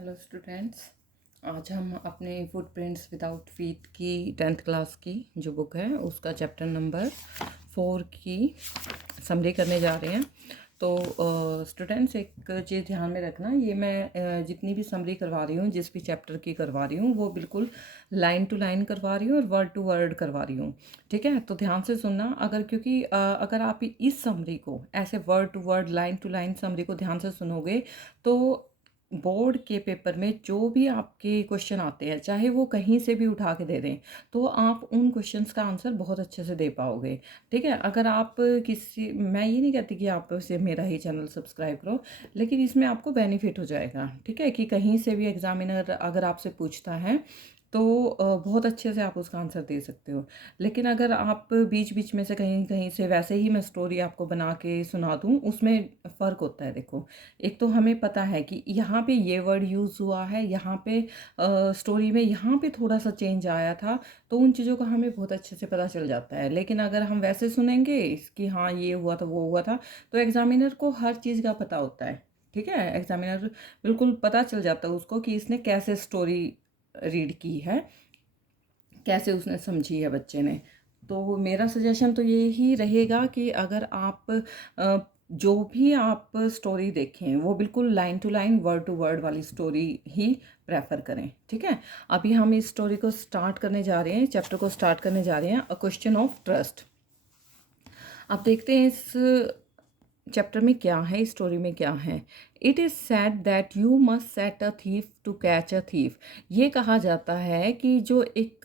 Hello students. आज हम अपने फुटप्रिंट्स विदाउट फीट की 10th क्लास की जो बुक है उसका चैप्टर नंबर 4 की समरी करने जा रहे हैं। तो स्टूडेंट्स एक चीज़ ध्यान में रखना, ये मैं जितनी भी समरी करवा रही हूँ, जिस भी चैप्टर की करवा रही हूँ, वो बिल्कुल लाइन टू लाइन करवा रही हूँ और वर्ड टू वर्ड करवा रही हूँ। ठीक है, तो ध्यान से सुनना। क्योंकि अगर आप इस समरी को ऐसे word to word line to line summary को ध्यान से सुनोगे तो बोर्ड के पेपर में जो भी आपके क्वेश्चन आते हैं, चाहे वो कहीं से भी उठा के दे दें, तो आप उन क्वेश्चंस का आंसर बहुत अच्छे से दे पाओगे। ठीक है, अगर आप किसी, मैं ये नहीं कहती कि आप से मेरा ही चैनल सब्सक्राइब करो, लेकिन इसमें आपको बेनिफिट हो जाएगा। ठीक है, कि कहीं से भी एग्जामिनर अगर आपसे पूछता है तो बहुत अच्छे से आप उसका आंसर दे सकते हो। लेकिन अगर आप बीच बीच में से कहीं कहीं से वैसे ही मैं स्टोरी आपको बना के सुना दूँ, उसमें फ़र्क होता है। देखो, एक तो हमें पता है कि यहाँ पे ये वर्ड यूज़ हुआ है, यहाँ पे स्टोरी में यहाँ पे थोड़ा सा चेंज आया था, तो उन चीज़ों का हमें बहुत अच्छे से पता चल जाता है। लेकिन अगर हम वैसे सुनेंगे कि हाँ ये हुआ था वो हुआ था, तो एग्जामिनर को हर चीज़ का पता होता है। ठीक है, एग्जामिनर बिल्कुल पता चल जाता है उसको कि इसने कैसे स्टोरी रीड की है, कैसे उसने समझी है बच्चे ने। तो मेरा सजेशन तो ये ही रहेगा कि अगर आप जो भी आप स्टोरी देखें वो बिल्कुल line to line word to word वाली स्टोरी ही प्रेफर करें। ठीक है, अभी हम इस स्टोरी को स्टार्ट करने जा रहे हैं, चैप्टर को स्टार्ट करने जा रहे हैं, अ क्वेश्चन ऑफ ट्रस्ट। आप देखते हैं इस चैप्टर में क्या है, इस स्टोरी में क्या है। It is said that you must set a thief to catch a thief. ये कहा जाता है कि जो एक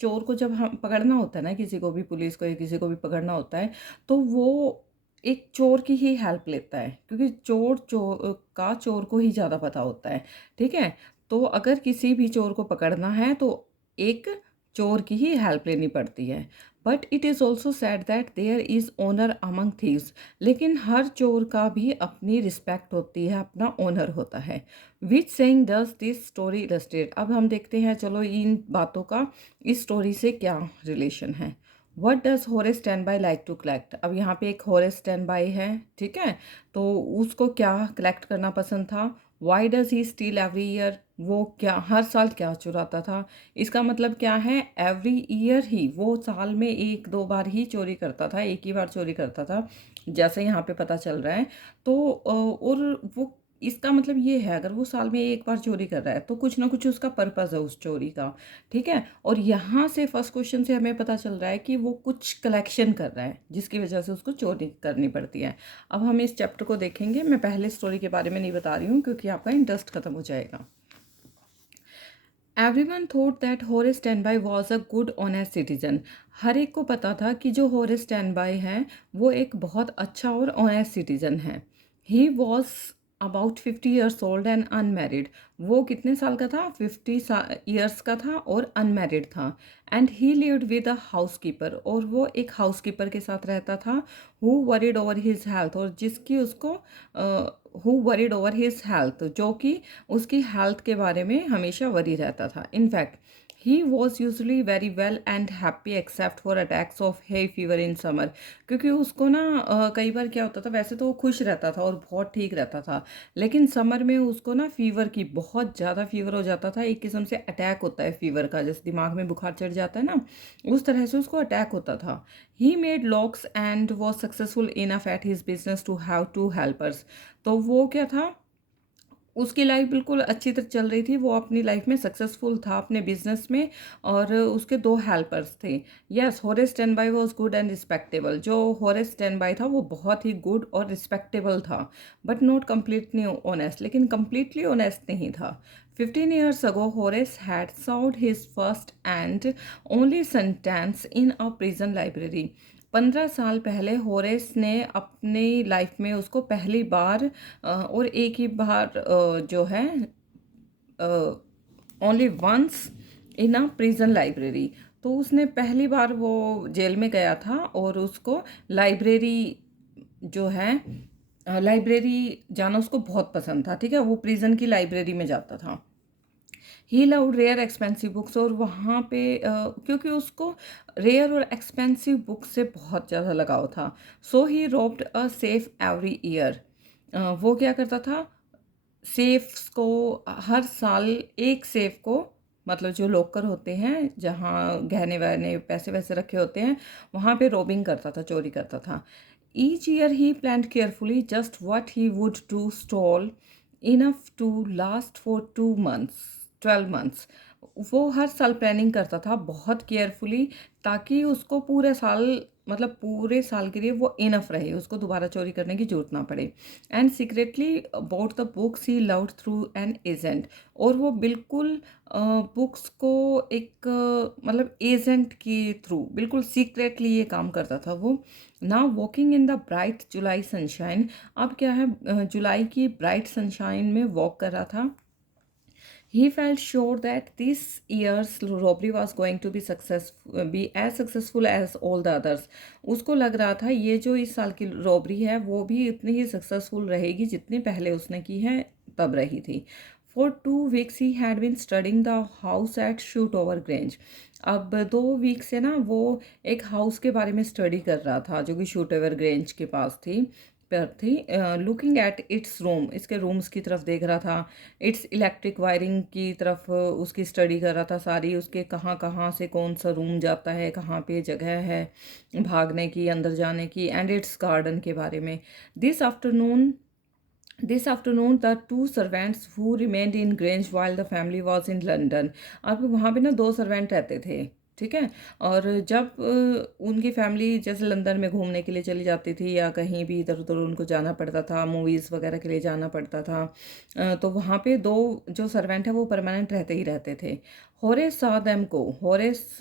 चोर को जब हम पकड़ना होता है ना, किसी को भी, पुलिस को या किसी को भी पकड़ना होता है, तो वो एक चोर की ही हेल्प लेता है, क्योंकि चोर को ही ज़्यादा पता होता है। ठीक है, तो अगर किसी भी चोर को पकड़ना है तो एक चोर की ही हेल्प लेनी पड़ती है। But it is also said that there is honour among thieves. लेकिन हर चोर का भी अपनी रिस्पेक्ट होती है, अपना ओनर होता है। Which saying does this story illustrate. अब हम देखते हैं, चलो इन बातों का इस स्टोरी से क्या रिलेशन है। What does Horace stand by like to collect. अब यहाँ पे एक होरेस स्टैंड बाई है, ठीक है, तो उसको क्या कलेक्ट करना पसंद था। Why does he steel every year. वो क्या हर साल क्या चुराता था। इसका मतलब क्या है, एवरी ईयर ही, वो साल में एक दो बार ही चोरी करता था, एक ही बार चोरी करता था, जैसे यहाँ पे पता चल रहा है। तो और वो, इसका मतलब ये है, अगर वो साल में एक बार चोरी कर रहा है तो कुछ ना कुछ उसका पर्पज़ है उस चोरी का। ठीक है, और यहाँ से फर्स्ट क्वेश्चन से हमें पता चल रहा है कि वो कुछ कलेक्शन कर रहा है, जिसकी वजह से उसको चोरी करनी पड़ती है। अब हम इस चैप्टर को देखेंगे, मैं पहले स्टोरी के बारे में नहीं बता रही हूँ क्योंकि आपका इंटरेस्ट खत्म हो जाएगा। Everyone thought that Horace Standby was a good honest citizen. हर एक को पता था कि जो होरेस स्टैंडबाई है वो एक बहुत अच्छा और ऑनेस्ट सिटीजन है। He was about 50 years old and unmarried. वो कितने साल का था, 50 ईयर्स का था और अनमेरिड था। And he lived with a house keeper, और वो एक हाउस कीपर के साथ रहता था। Who worried over his health, और जिसकी उसको who worried over his health, जो कि उसकी हेल्थ के बारे में हमेशा वरी रहता था। In fact he was usually very well and happy except for attacks of hay fever in summer. क्योंकि उसको ना कई बार क्या होता था, वैसे तो वो खुश रहता था और बहुत ठीक रहता था, लेकिन समर में उसको ना फीवर की, बहुत ज़्यादा फीवर हो जाता था। एक किस्म से अटैक होता है फीवर का, जैसे दिमाग में बुखार चढ़ जाता है ना, उस तरह से उसको अटैक होता था। He made locks and was successful enough at his business to have two helpers. तो वो क्या था, उसकी लाइफ बिल्कुल अच्छी तरह चल रही थी, वो अपनी लाइफ में सक्सेसफुल था अपने बिजनेस में, और उसके दो हेल्पर्स थे। Yes, Horace standby was good and respectable. जो होरेस स्टैंडबाई था वो बहुत ही गुड और रिस्पेक्टेबल था, बट नॉट कम्प्लीटली ऑनेस्ट, लेकिन कम्प्लीटली ऑनेस्ट नहीं था। 15 years ago, Horace had served his first and only sentence in a prison library. 15 साल पहले होरेस ने अपनी लाइफ में उसको पहली बार और एक ही बार जो है, only once in a prison library. तो उसने पहली बार वो जेल में गया था और उसको लाइब्रेरी जो है, लाइब्रेरी जाना उसको बहुत पसंद था। ठीक है, वो प्रिजन की लाइब्रेरी में जाता था। ही लव रेयर एक्सपेंसिव बुक्स, और वहाँ पे क्योंकि उसको रेयर और एक्सपेंसिव बुक से बहुत ज़्यादा लगाव था। So he robbed a safe every year. वो क्या करता था, सेफ्स को हर साल एक सेफ को, मतलब जो लॉकर होते हैं जहाँ गहने वहने पैसे वैसे रखे होते हैं, वहाँ पे रॉबिंग करता था, चोरी करता था। Each year he planned carefully just what he would to steal enough to last for 2 months, 12 months. वो हर साल प्लानिंग करता था बहुत केयरफुली, ताकि उसको पूरे साल, मतलब पूरे साल के लिए वो इनफ रहे, उसको दोबारा चोरी करने की जरूरत ना पड़े। And secretly bought the books he loved through an agent. और वो बिल्कुल बुक्स को एक मतलब एजेंट के थ्रू बिल्कुल सीक्रेटली ये काम करता था वो। Now walking in the bright July sunshine, अब क्या है, जुलाई की ब्राइट सनशाइन में वॉक कर रहा था। He felt sure that this year's robbery was going to be as successful as all the others. उसको लग रहा था ये जो इस साल की रॉबरी है वो भी इतनी ही सक्सेसफुल रहेगी जितनी पहले उसने की है तब रही थी। For 2 weeks he had been studying the house at Shootover Grange. अब 2 वीक से ना वो एक हाउस के बारे में स्टडी कर रहा था जो कि शूटओवर ग्रेंज के पास थी, पर थी। लुकिंग एट इट्स रूम, इसके रूम्स की तरफ देख रहा था। इट्स इलेक्ट्रिक वायरिंग की तरफ उसकी स्टडी कर रहा था सारी, उसके कहाँ कहाँ से कौन सा रूम जाता है, कहाँ पे जगह है भागने की, अंदर जाने की, एंड इट्स गार्डन के बारे में। This afternoon This afternoon, the two servants who remained in Grange while the family was in London. अब वहाँ पे ना 2 सर्वेंट रहते थे, ठीक है। और जब उनकी फैमिली जैसे लंदन में घूमने के लिए चली जाती थी या कहीं भी इधर उधर उनको जाना पड़ता था, मूवीज़ वगैरह के लिए जाना पड़ता था, तो वहाँ पे 2 जो सर्वेंट है वो परमानेंट रहते ही रहते थे। Horace saw them go. Horace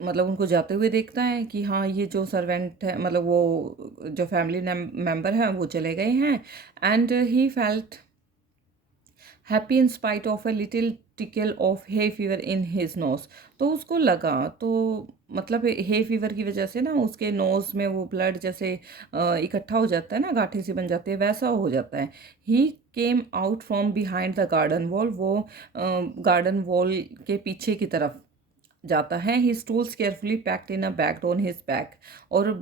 मतलब उनको जाते हुए देखता है कि हाँ ये जो सर्वेंट है, मतलब वो जो फैमिली मेंबर हैं वो चले गए हैं। And he felt happy in spite of a little tackle of hay fever in his nose. तो उसको लगा, तो मतलब हे फीवर की वजह से ना उसके नोज़ में वो ब्लड जैसे इकट्ठा हो जाता है ना, गांठें सी बन जाती है, वैसा हो जाता है। He came out from behind the garden wall, वो गार्डन वॉल के पीछे की तरफ जाता है। He tools carefully packed in a bag on his back. और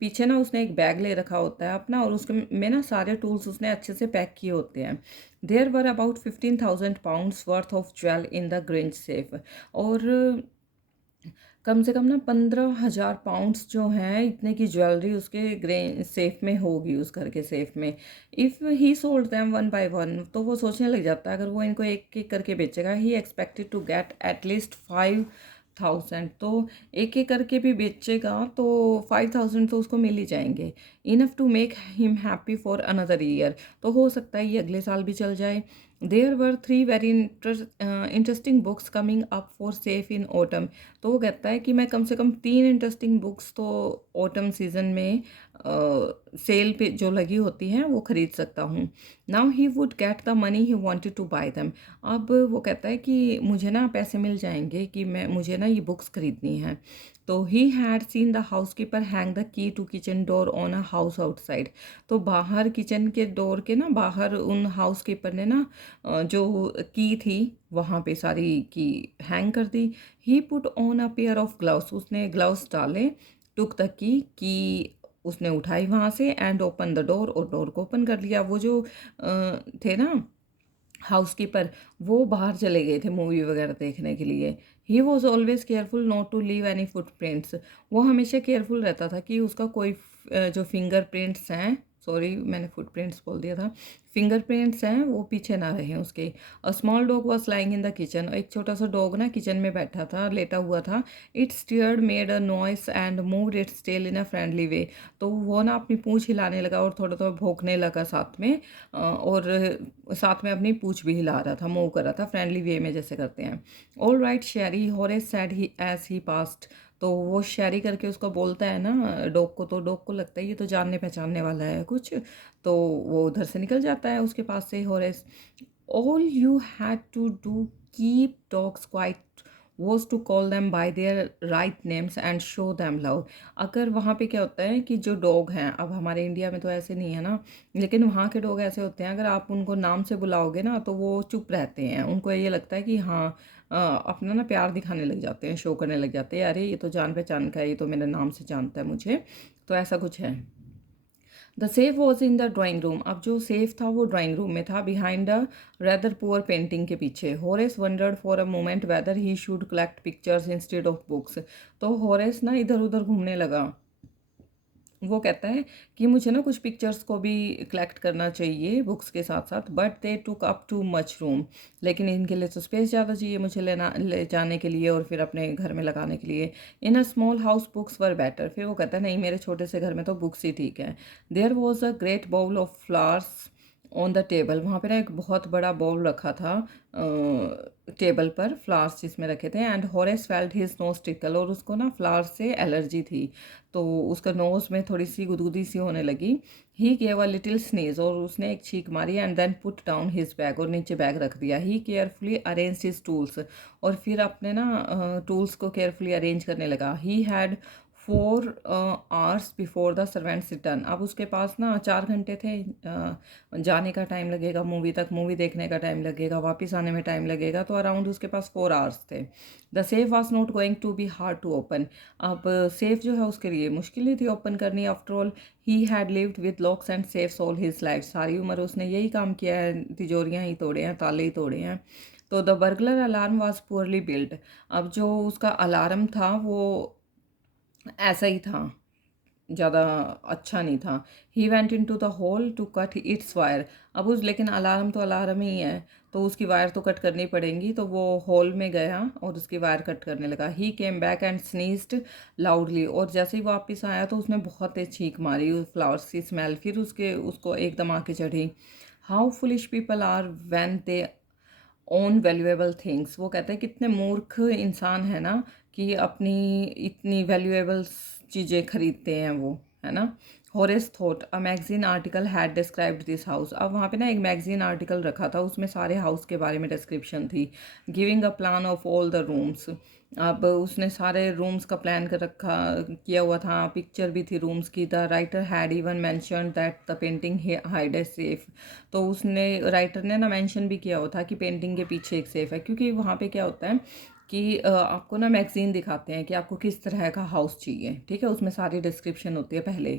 पीछे ना उसने एक बैग ले रखा होता है अपना, और उसके में ना सारे टूल्स उसने अच्छे से पैक किए होते हैं। There were about 15,000 pounds worth of jewel in the Grange safe. और कम से कम ना 15,000 पाउंड्स जो हैं इतने की ज्वेलरी उसके ग्रे सेफ में होगी, उस घर के सेफ में। If he sold them one by one, तो वो सोचने लग जाता है अगर वो इनको एक एक करके बेचेगा, ही एक्सपेक्टेड टू गेट एटलीस्ट 5,000। तो एक एक करके भी बेचेगा तो 5,000 तो उसको मिल ही जाएंगे, enough to make him happy for another year. तो हो सकता है ये अगले साल भी चल जाए। There were 3 very interesting books coming up for safe in autumn. तो वो कहता है कि मैं कम से कम 3 इंटरेस्टिंग बुक्स तो ऑटम सीजन में सेल पे जो लगी होती हैं वो खरीद सकता हूँ। Now he would get the money he wanted to buy them. अब वो कहता है कि मुझे ना पैसे मिल जाएंगे कि मुझे ना ये बुक्स खरीदनी है। तो he had seen the housekeeper hang the key to kitchen door on a house outside. तो बाहर किचन के डोर के ना बाहर उन हाउसकीपर ने ना जो की थी वहाँ पे सारी की हैंग कर दी। He put on a pair of gloves, उसने ग्लव्स डाले। टुक द की उसने उठाई वहाँ से, एंड ओपन द डोर, और डोर को ओपन कर लिया। वो जो थे ना हाउसकीपर, वो बाहर चले गए थे मूवी वगैरह देखने के लिए। He was always careful not to leave any footprints. वो हमेशा केयरफुल रहता था कि उसका कोई जो फिंगरप्रिंट्स हैं, सॉरी मैंने फुटप्रिंट्स बोल दिया था, फिंगरप्रिंट्स हैं वो पीछे ना रहें उसके। A small dog was lying in the kitchen, एक छोटा सा डॉग ना किचन में बैठा था, लेटा हुआ था। It stirred made a noise and moved its tail in a friendly way. तो वो ना अपनी पूंछ हिलाने लगा और थोड़ा थोड़ा भौंकने लगा साथ में, और साथ में अपनी पूंछ भी हिला रहा था, मूव कर रहा था फ्रेंडली वे में जैसे करते हैं। All right Sherry, Horace said he as he passed. तो वो शेरी करके उसको बोलता है ना डॉग को, तो डॉग को लगता है ये तो जानने पहचानने वाला है कुछ, तो वो उधर से निकल जाता है उसके पास से Horace. All you had to do keep dogs quiet was to call them by their right names and show them love. अगर वहाँ पे क्या होता है कि जो डॉग हैं, अब हमारे इंडिया में तो ऐसे नहीं है ना, लेकिन वहाँ के डॉग ऐसे होते हैं, अगर आप उनको नाम से बुलाओगे ना तो वो चुप रहते हैं, उनको ये लगता है कि हाँ अपना ना प्यार दिखाने लग जाते हैं, शो करने लग जाते हैं, अरे ये तो जान पहचान का है, ये तो मेरे नाम से जानता है मुझे, तो ऐसा कुछ है। The safe was in the drawing room. अब जो सेफ था वो ड्राइंग रूम में था, behind a rather poor painting के पीछे। Horace wondered for a moment whether he should collect pictures instead of books. तो होरेस ना इधर उधर घूमने लगा। वो कहता है कि मुझे ना कुछ पिक्चर्स को भी कलेक्ट करना चाहिए बुक्स के साथ साथ, but they took up too much room. लेकिन इनके लिए तो स्पेस ज़्यादा चाहिए मुझे ले जाने के लिए और फिर अपने घर में लगाने के लिए। In a small house books were better. फिर वो कहता है नहीं, मेरे छोटे से घर में तो बुक्स ही ठीक है। There was a great bowl of flowers on the table. वहाँ पे ना एक बहुत बड़ा बाउल रखा था टेबल पर, फ्लावर्स जिसमें रखे थे। And Horace felt his nose tackle. और उसको ना फ्लावर्स से एलर्जी थी, तो उसका नोज़ में थोड़ी सी गुदगुदी सी होने लगी। He gave a little sneeze. और उसने एक छींक मारी। And then put down his bag. और नीचे बैग रख दिया। He carefully arrange his tools. और फिर अपने ना टूल्स को केयरफुली अरेंज करने लगा। He had 4 hours before the servants return. अब उसके पास ना 4 घंटे थे। जाने का टाइम लगेगा मूवी तक, मूवी देखने का टाइम लगेगा, वापस आने में टाइम लगेगा, तो अराउंड उसके पास 4 hours थे। The safe was not going to be hard to open. अब सेफ जो है उसके लिए मुश्किल नहीं थी ओपन करनी। After all he had lived with locks and safes all his life. सारी उम्र उसने यही काम किया है, तिजोरियाँ ही तोड़े हैं, ताले ही तोड़े हैं। तो the burglar alarm was poorly build. अब जो उसका अलार्म था वो ऐसा ही था, ज़्यादा अच्छा नहीं था। He went into the hall to cut its wire. अब उस लेकिन अलार्म तो अलार्म ही है, तो उसकी वायर तो कट करनी पड़ेगी। तो वो हॉल में गया और उसकी वायर कट करने लगा। ही केम बैक एंड स्नीज्ड लाउडली। और जैसे ही वापस आया तो उसने बहुत तेज छींक मारी उस फ्लावर्स की स्मेल। फिर उसको एकदम आके चढ़ी। How foolish people are when they own valuable things. वो कहते हैं कितने मूर्ख इंसान है ना कि अपनी इतनी वैल्यूएबल चीज़ें खरीदते हैं वो, है ना। Horace thought a magazine article had described this house. अब वहाँ पे ना एक मैगजीन आर्टिकल रखा था, उसमें सारे हाउस के बारे में डिस्क्रिप्शन थी। Giving a plan of all the rooms. अब उसने सारे रूम्स का प्लान कर रखा किया हुआ था, पिक्चर भी थी रूम्स की। The writer had even mentioned that the painting hide a safe. तो उसने राइटर ने ना मेंशन भी किया हुआ था कि पेंटिंग के पीछे एक सेफ है, क्योंकि वहाँ पे क्या होता है कि आपको ना मैगज़ीन दिखाते हैं कि आपको किस तरह का हाउस चाहिए, ठीक है। उसमें सारी डिस्क्रिप्शन होती है पहले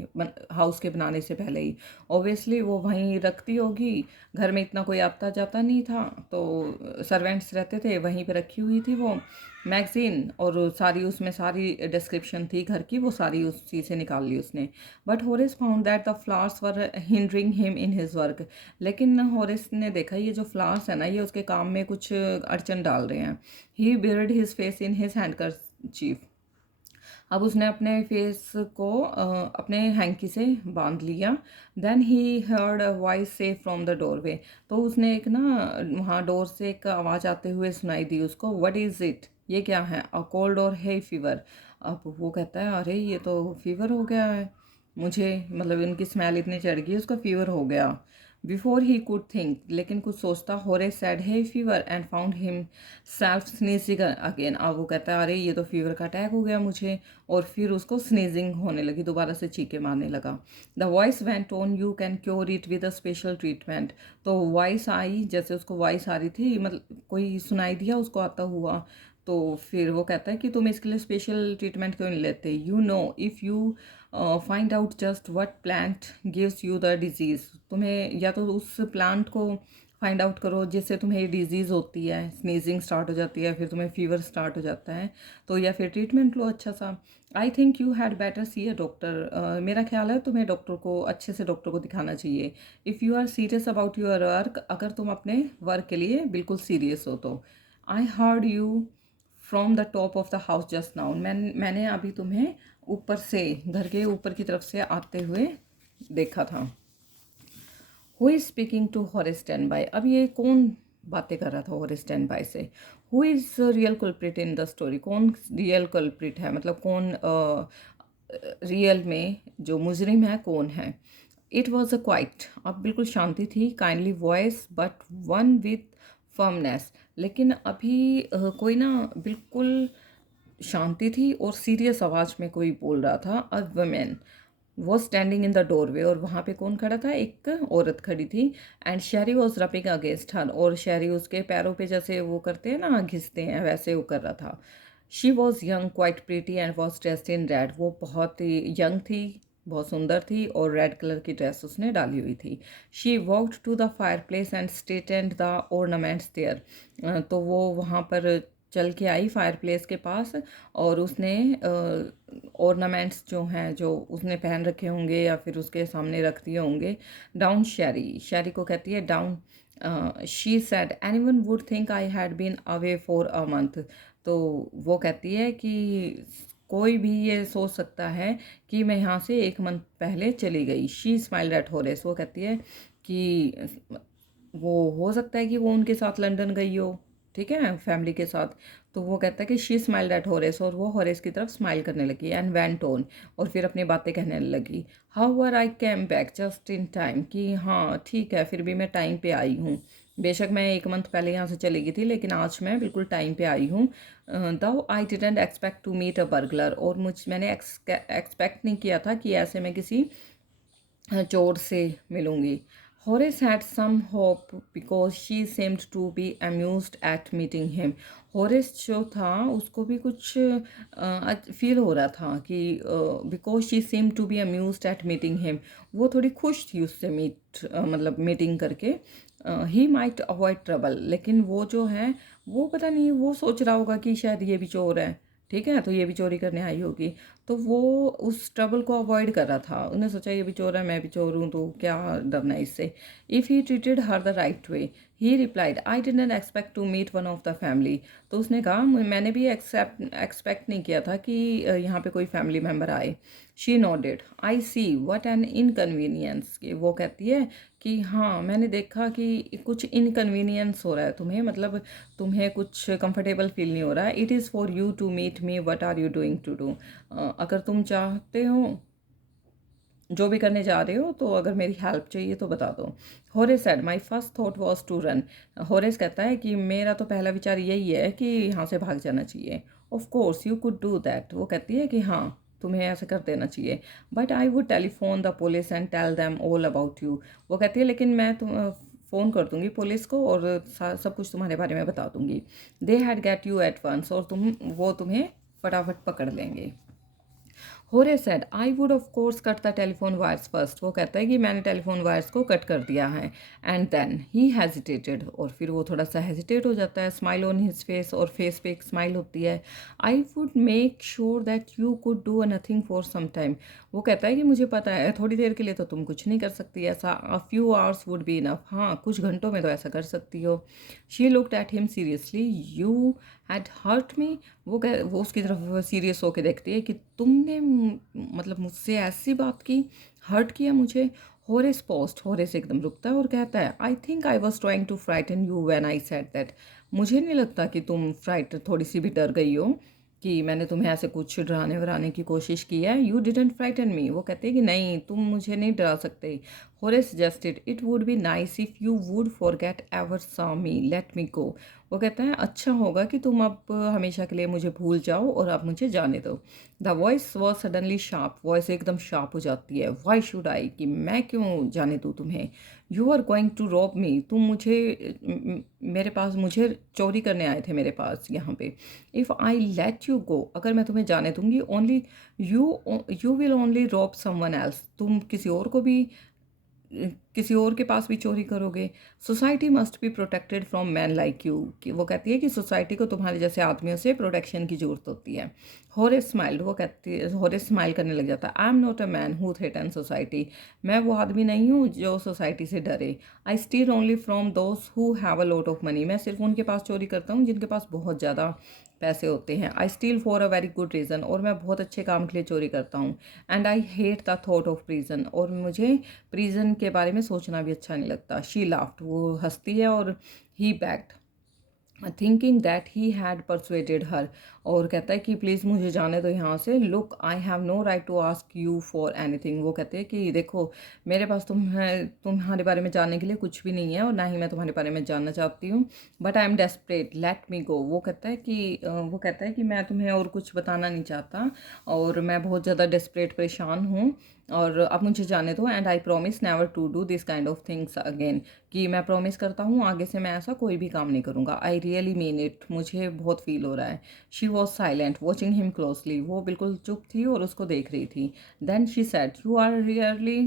हाउस के बनाने से पहले ही। ऑब्वियसली वो वहीं रखती होगी, घर में इतना कोई आता जाता नहीं था, तो सर्वेंट्स रहते थे, वहीं पे रखी हुई थी वो मैगज़ीन। और सारी उसमें सारी डिस्क्रिप्शन थी घर की, वो सारी उसी से निकाल ली उसने। But Horace found that the flowers were hindering him in his work. लेकिन होरेस ने देखा ये जो फ्लावर्स है ना, ये उसके काम में कुछ अड़चन डाल रहे हैं। ही buried his face in his handkerchief. अब उसने अपने फेस को अपने हैंकी से बांध लिया। Then he heard a voice say from the doorway. तो उसने एक ना वहाँ डोर से एक आवाज़ आते हुए सुनाई दी उसको। व्हाट इज़ इट, ये क्या है। अ कोल्ड और है फीवर। अब वो कहता है अरे ये तो फीवर हो गया है मुझे, मतलब इनकी स्मेल इतनी चढ़ गई उसका फीवर हो गया। बिफोर ही कुड थिंक, लेकिन कुछ सोचता, होरे सैड है fever and found him self sneezing again. अब वो कहता है अरे ये तो फीवर का अटैक हो गया मुझे। और फिर उसको स्नीजिंग होने लगी, दोबारा से चीखे मारने लगा। The voice went on you can cure it with a special treatment. तो वॉइस आई, जैसे उसको वॉइस आ रही थी, मतलब कोई सुनाई दिया उसको आता हुआ। तो फिर वो कहता है कि तुम इसके लिए स्पेशल ट्रीटमेंट क्यों नहीं लेते। You know if you find out just what plant gives you the disease. तुम्हें या तो उस प्लांट को फाइंड आउट करो जिससे तुम्हें डिजीज़ होती है, स्नीजिंग स्टार्ट हो जाती है, फिर तुम्हें फीवर स्टार्ट हो जाता है, तो या फिर ट्रीटमेंट लो अच्छा सा। I think you had better C a doctor. मेरा ख्याल है तुम्हें डॉक्टर को, अच्छे से डॉक्टर को दिखाना चाहिए। If you are serious about your work, अगर तुम अपने वर्क के लिए बिल्कुल सीरियस हो तो। I heard you from the top of the house just now. मैंने अभी तुम्हें ऊपर से, घर के ऊपर की तरफ से आते हुए देखा था। Who is speaking to Horace Standby. अब ये कौन बातें कर रहा था हॉरेस स्टैंडबाई से। Who is real culprit in the story. कौन रियल कल्प्रिट है, मतलब कौन रियल में जो मुजरिम है कौन है। It was a quite. अब बिल्कुल शांति थी। Kindly voice but one with firmness. लेकिन अभी कोई ना बिल्कुल शांति थी और सीरियस आवाज़ में कोई बोल रहा था। अ वुमेन वो स्टैंडिंग इन द डोरवे। और वहाँ पे कौन खड़ा था, एक औरत खड़ी थी। And Sheri was rubbing against her. और शेरी उसके पैरों पे जैसे वो करते हैं ना, घिसते हैं, वैसे वो कर रहा था। She was young quite pretty and was dressed in red. वो बहुत ही यंग थी, बहुत सुंदर थी और रेड कलर की ड्रेस उसने डाली हुई थी। She walked to the fireplace and straightened the ornaments there. तो वो वहाँ पर चल के आई फायर प्लेस के पास और उसने ऑर्नामेंट्स जो हैं जो उसने पहन रखे होंगे या फिर उसके सामने रख दिए होंगे। डाउन शैरी, शैरी को कहती है down. She said anyone would think I had been away for a month. तो वो कहती है कि कोई भी ये सोच सकता है कि मैं यहाँ से एक मंथ पहले चली गई। शी स्माइल्ड एट होरेस, वो कहती है कि वो हो सकता है कि वो उनके साथ लंदन गई हो, ठीक है, फैमिली के साथ। तो वो कहता है कि शी स्माइल्ड एट होरेस, और वो होरेस की तरफ स्माइल करने लगी। एंड वेंट ऑन, और फिर अपनी बातें कहने लगी। However I came back just in time, कि हाँ ठीक है फिर भी मैं टाइम पे आई हूँ। बेशक मैं एक मंथ पहले यहाँ से चली गई थी लेकिन आज मैं बिल्कुल टाइम पे आई हूँ। Though I didn't expect to meet a burglar, और मैंने एक्सपेक्ट नहीं किया था कि ऐसे मैं किसी चोर से मिलूंगी। Horace had some hope because she seemed to be amused at meeting him. Horace जो था उसको भी कुछ फील हो रहा था कि because she seemed to be amused at meeting him, वो थोड़ी खुश थी उससे मतलब मीटिंग करके। ही माइट अवॉइड ट्रबल, लेकिन वो जो है वो पता नहीं वो सोच रहा होगा कि शायद ये भी चोर है, ठीक है, तो ये भी चोरी करने आई होगी। तो वो उस ट्रबल को अवॉइड कर रहा था। उन्हें सोचा ये भी चोर है मैं भी चोर हूँ तो क्या डरना है इससे। If he treated her the right way, he replied I didn't expect to meet one of the family. तो उसने कहा मैंने भी एक्सपेक्ट नहीं किया था कि यहाँ पे कोई फैमिली मेम्बर आए। She nodded, I see what an inconvenience, वो कहती है कि हाँ मैंने देखा कि कुछ इनकन्वीनियंस हो रहा है तुम्हें, मतलब तुम्हें कुछ कंफर्टेबल फील नहीं हो रहा है। It is for you to meet me, what are you doing to do. अगर तुम चाहते हो जो भी करने जा रहे हो तो अगर मेरी हेल्प चाहिए तो बता दो। Horace said my first thought was to run. Horace कहता है कि मेरा तो पहला विचार यही है कि यहाँ से भाग जाना चाहिए। Of course you could do that, वो कहती है कि हाँ तुम्हें ऐसा कर देना चाहिए। But I would telephone the police and tell them all about you, वो कहती है लेकिन मैं फ़ोन कर दूंगी पुलिस को और सब कुछ तुम्हारे बारे में बता दूंगी। They had get you at once, और वो तुम्हें फटाफट पकड़ लेंगे। Horace said I would of course cut the telephone wires first, वो कहता है कि मैंने टेलीफोन वायर्स को कट कर दिया है। एंड देन ही हेजिटेटेड, और फिर वो थोड़ा सा हेजिटेट हो जाता है। स्माइल ऑन हिज फेस, और फेस पे एक स्माइल होती है। I would make sure that you could do nothing for some time, वो कहता है कि मुझे पता है थोड़ी देर के लिए तो तुम कुछ नहीं कर सकती ऐसा। A few hours would be enough, हाँ कुछ घंटों में तो ऐसा कर सकती हो। She looked at him seriously, you had hurt me, वो उसकी तरफ सीरियस होके देखती है कि तुमने मतलब मुझसे ऐसी बात की, हर्ट किया मुझे। होरेस एकदम रुकता है और कहता है I think I was trying to frighten you when I said that, मुझे नहीं लगता कि तुम थोड़ी सी भी डर गई हो कि मैंने तुम्हें ऐसे कुछ डराने वराने की कोशिश की है। यू डिडंट फ्राइटन मी, वो कहते हैं कि नहीं तुम मुझे नहीं डरा सकते। Horace suggested it would be nice if you would forget ever saw me, let me go, वो कहता है अच्छा होगा कि तुम अब हमेशा के लिए मुझे भूल जाओ और अब मुझे जाने दो। The voice was suddenly sharp, voice एकदम शार्प हो जाती है। वाई शुड आई, कि मैं क्यों जाने दूँ तुम्हें। You are going to rob me, तुम मेरे पास मुझे चोरी करने आए थे मेरे पास यहाँ पे। If I let you go, अगर मैं तुम्हें जाने दूंगी only you will only rob someone else, तुम किसी और के पास भी चोरी करोगे। Society must be protected from man like you, कि वो कहती है कि सोसाइटी को तुम्हारे जैसे आदमियों से प्रोटेक्शन की जरूरत होती है। होरेस स्माइल्ड, वो कहती है, होरेस स्माइल करने लग जाता है। I am not a man who threaten society, मैं वो आदमी नहीं हूँ जो सोसाइटी से डरे। I steal only from those who have a lot of money, मैं सिर्फ उनके पास चोरी करता हूँ जिनके पास बहुत ज़्यादा पैसे होते हैं। I steal for a very good reason, और मैं बहुत अच्छे काम के लिए चोरी करता हूँ। And I hate the thought of prison, और मुझे प्रिजन के बारे में सोचना भी अच्छा नहीं लगता। शी लाफ्ट, वो हंसती है। और he backed thinking that he had persuaded her, और कहता है कि प्लीज़ मुझे जाने दो यहाँ से। Look I have no right to ask you for anything, वो कहते हैं कि देखो मेरे पास तुम्हारे बारे में जानने के लिए कुछ भी नहीं है और ना ही मैं तुम्हारे बारे में जानना चाहती हूँ। But I am desperate, let me go, वो कहता है कि मैं तुम्हें और कुछ बताना नहीं चाहता और मैं बहुत ज़्यादा डेस्परेट परेशान हूँ और अब मुझे जाने दो। And I promise never to do this kind of things again, कि मैं प्रॉमिस करता हूँ आगे से मैं ऐसा कोई भी काम नहीं करूँगा। आई रियली मीन इट, मुझे बहुत फील हो रहा है। She was silent watching him closely, वो बिल्कुल चुप थी और उसको देख रही थी. Then she said, you are really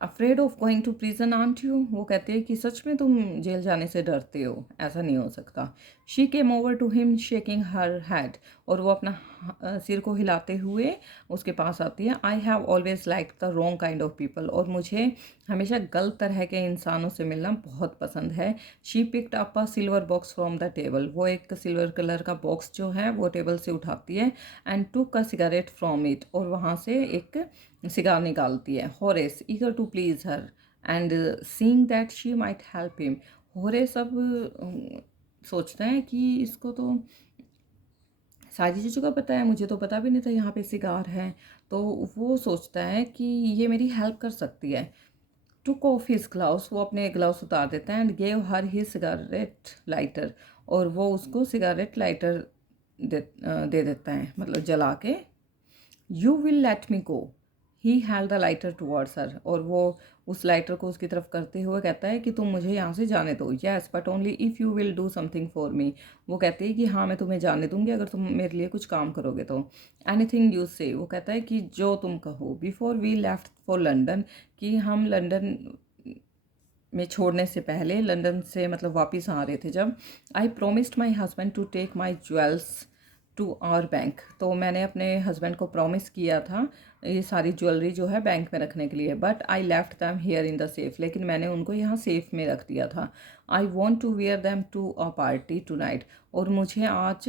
afraid of going to prison aren't you? वो कहते हैं कि सच में तुम जेल जाने से डरते हो, ऐसा नहीं हो सकता. She came over to him shaking her head, और वो अपना सिर को हिलाते हुए उसके पास आती है. I have always like the wrong kind of people, और मुझे हमेशा गलत तरह के इंसानों से मिलना बहुत पसंद है. She picked up a silver box from the table, वो एक सिल्वर कलर का बॉक्स जो है वो टेबल से उठाती है. And took a cigarette from it, और वहाँ से एक सिगार निकालती है. Horace eager to please her and seeing that she might help him. Horace अब सोचता है कि इसको तो सारी चीज़ों का पता है, मुझे तो पता भी नहीं था यहाँ पे सिगार है. तो वो सोचता है कि ये मेरी हेल्प कर सकती है. टुक ऑफ हिज ग्लव्स, वो अपने ग्लव्स उतार देता है. And gave her his cigarette lighter, और वो उसको सिगारेट लाइटर दे देता है, मतलब जला के. You will let me go, he held the lighter towards हर, और वो उस लाइटर को उसकी तरफ करते हुए कहता है कि तुम मुझे यहाँ से जाने दो. Yes but only if you will do something for me. वो कहती है कि हाँ मैं तुम्हें जाने दूंगी अगर तुम मेरे लिए कुछ काम करोगे तो. एनीथिंग यू से, वो कहता है कि जो तुम कहो. Before we left for London, कि हम लंदन में छोड़ने से पहले, लंदन से मतलब वापस आ रहे थे जब. I promised my husband to take my jewels to our bank, तो मैंने अपने हस्बैंड को प्रॉमिस किया था ये सारी ज्वेलरी जो है बैंक में रखने के लिए. But I left them here in the safe, लेकिन मैंने उनको यहाँ सेफ में रख दिया था. I want to wear them to a party tonight, और मुझे आज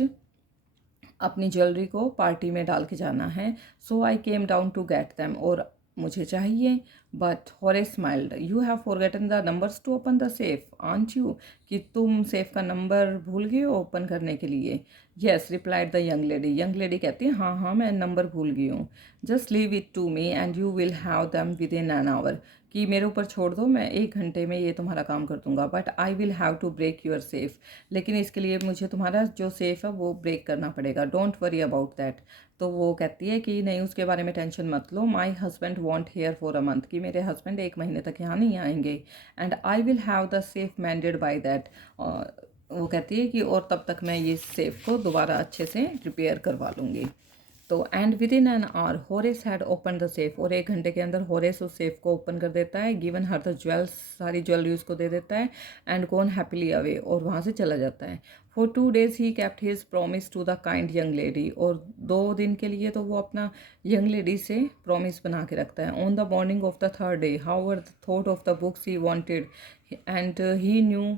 अपनी ज्वेलरी को पार्टी में डाल के जाना है. So I came down to get them, और मुझे चाहिए. But Horace smiled, you have forgotten the numbers to open the safe aren't you, कि तुम सेफ का नंबर भूल गई हो ओपन करने के लिए. Yes replied the young lady, young lady कहती है हाँ हाँ मैं नंबर भूल गई हूँ. Just leave it to me and you will have them within an hour, कि मेरे ऊपर छोड़ दो, मैं 1 घंटे में ये तुम्हारा काम कर दूंगा. But I will have to break your safe, लेकिन इसके लिए मुझे तुम्हारा जो सेफ है वो ब्रेक करना पड़ेगा. Don't worry about that. तो वो कहती है कि नहीं उसके बारे में टेंशन मत लो. My husband won't here for a month, कि मेरे हस्बैंड 1 महीने तक यहाँ नहीं आएंगे. And I will have the safe mended by that, वो कहती है कि और तब तक मैं ये सेफ को दोबारा अच्छे से रिपेयर करवा लूँगी. तो and with in an our Horace had open the safe, और 1 घंटे के अंदर होरेस उस सेफ को ओपन कर देता है. गिवन हर द ज्वेल्स, सारी ज्वेलरी उसको दे देता है. एंड गोन हैप्पीली अवे, और वहाँ से चला जाता है. For 2 days he kept his promise to the kind young lady, और 2 दिन के लिए तो वो अपना यंग लेडी से प्रॉमिस बना के रखता है. On the morning of the third day however the thought of the books he wanted and he knew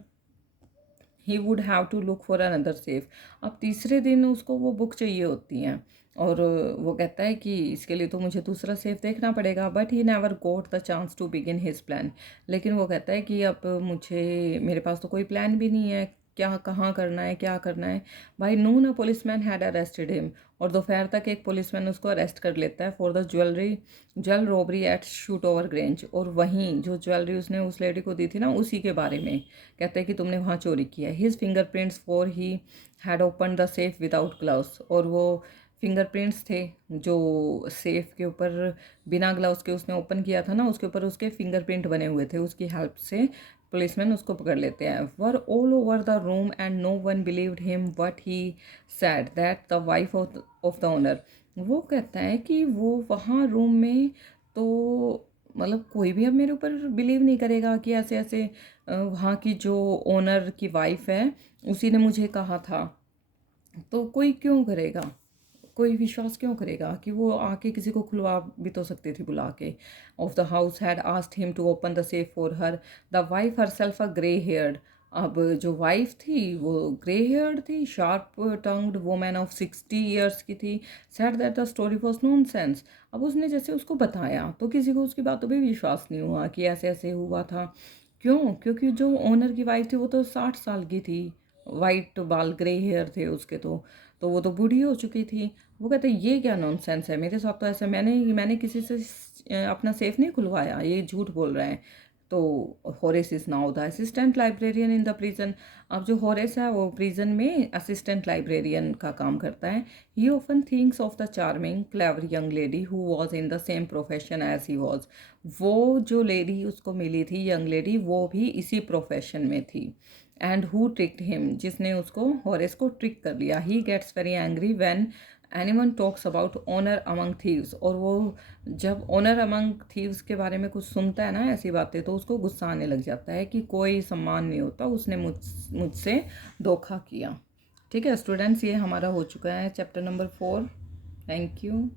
he would have to look for another safe. अब तीसरे दिन उसको वो बुक चाहिए होती हैं, और वो कहता है कि इसके लिए तो मुझे दूसरा सेफ देखना पड़ेगा. But he never got the chance to begin his plan, लेकिन वो कहता है कि अब मेरे पास तो कोई प्लान भी नहीं है, क्या कहाँ करना है क्या करना है. By Noon a policeman had arrested him, और दोपहर तक एक पुलिसमैन उसको अरेस्ट कर लेता है for the jewel robbery at Shotover Grange, और वहीं जो ज्वेलरी उसने उस लेडी को दी थी ना उसी के बारे में कहते हैं कि तुमने वहाँ चोरी किया है. His fingerprints for he had open the safe without gloves, और वो फिंगरप्रिंट्स थे जो सेफ के ऊपर बिना ग्लव्स के उसने ओपन किया था ना, उसके ऊपर उसके फिंगरप्रिंट बने हुए थे. उसकी हेल्प से पुलिसमैन उसको पकड़ लेते हैं. Were all over the room and no one believed him what he said that the wife of the owner. वो कहता है कि वो वहाँ रूम में तो मतलब कोई भी अब मेरे ऊपर बिलीव नहीं करेगा कि ऐसे ऐसे वहाँ की जो ओनर की वाइफ है उसी ने मुझे कहा था. तो कोई क्यों करेगा, कोई विश्वास क्यों करेगा कि वो आके किसी को खुलवा भी तो सकती थी बुला के. Of the house had asked him to open the safe for her. The wife herself a grey haired, अब जो वाइफ थी वो ग्रे हेयर्ड थी, sharp tongued woman of 60 years की थी. Said that the story was nonsense. अब उसने जैसे उसको बताया तो किसी को उसकी बातों पे विश्वास नहीं हुआ कि ऐसे ऐसे हुआ था. क्यों? क्योंकि जो ओनर की वाइफ थी वो तो 60 साल की थी, वाइट बाल ग्रे हेयर थे उसके, तो वो तो बूढ़ी हो चुकी थी. वो कहते ये क्या नॉनसेंस है, मेरे साथ तो ऐसा मैंने किसी से अपना सेफ नहीं खुलवाया, ये झूठ बोल रहे हैं. तो Horace is now the assistant librarian in the prison. अब जो होरेस है वो प्रिजन में असिस्टेंट लाइब्रेरियन का काम करता है. He often thinks of the charming clever young lady who was in the same profession as he was. वो जो लेडी उसको मिली थी यंग लेडी वो भी इसी प्रोफेशन में थी. एंड हु ट्रिक्ड हिम, जिसने उसको हॉरेस को ट्रिक कर लिया। He gets very angry when anyone talks about honour among thieves, और वो जब ऑनर अमंग थीव्स के बारे में कुछ सुनता है ना ऐसी बातें, तो उसको गुस्सा आने लग जाता है कि कोई सम्मान नहीं होता, उसने मुझसे धोखा किया। ठीक है स्टूडेंट्स, ये हमारा हो चुका है चैप्टर नंबर 4। Thank you.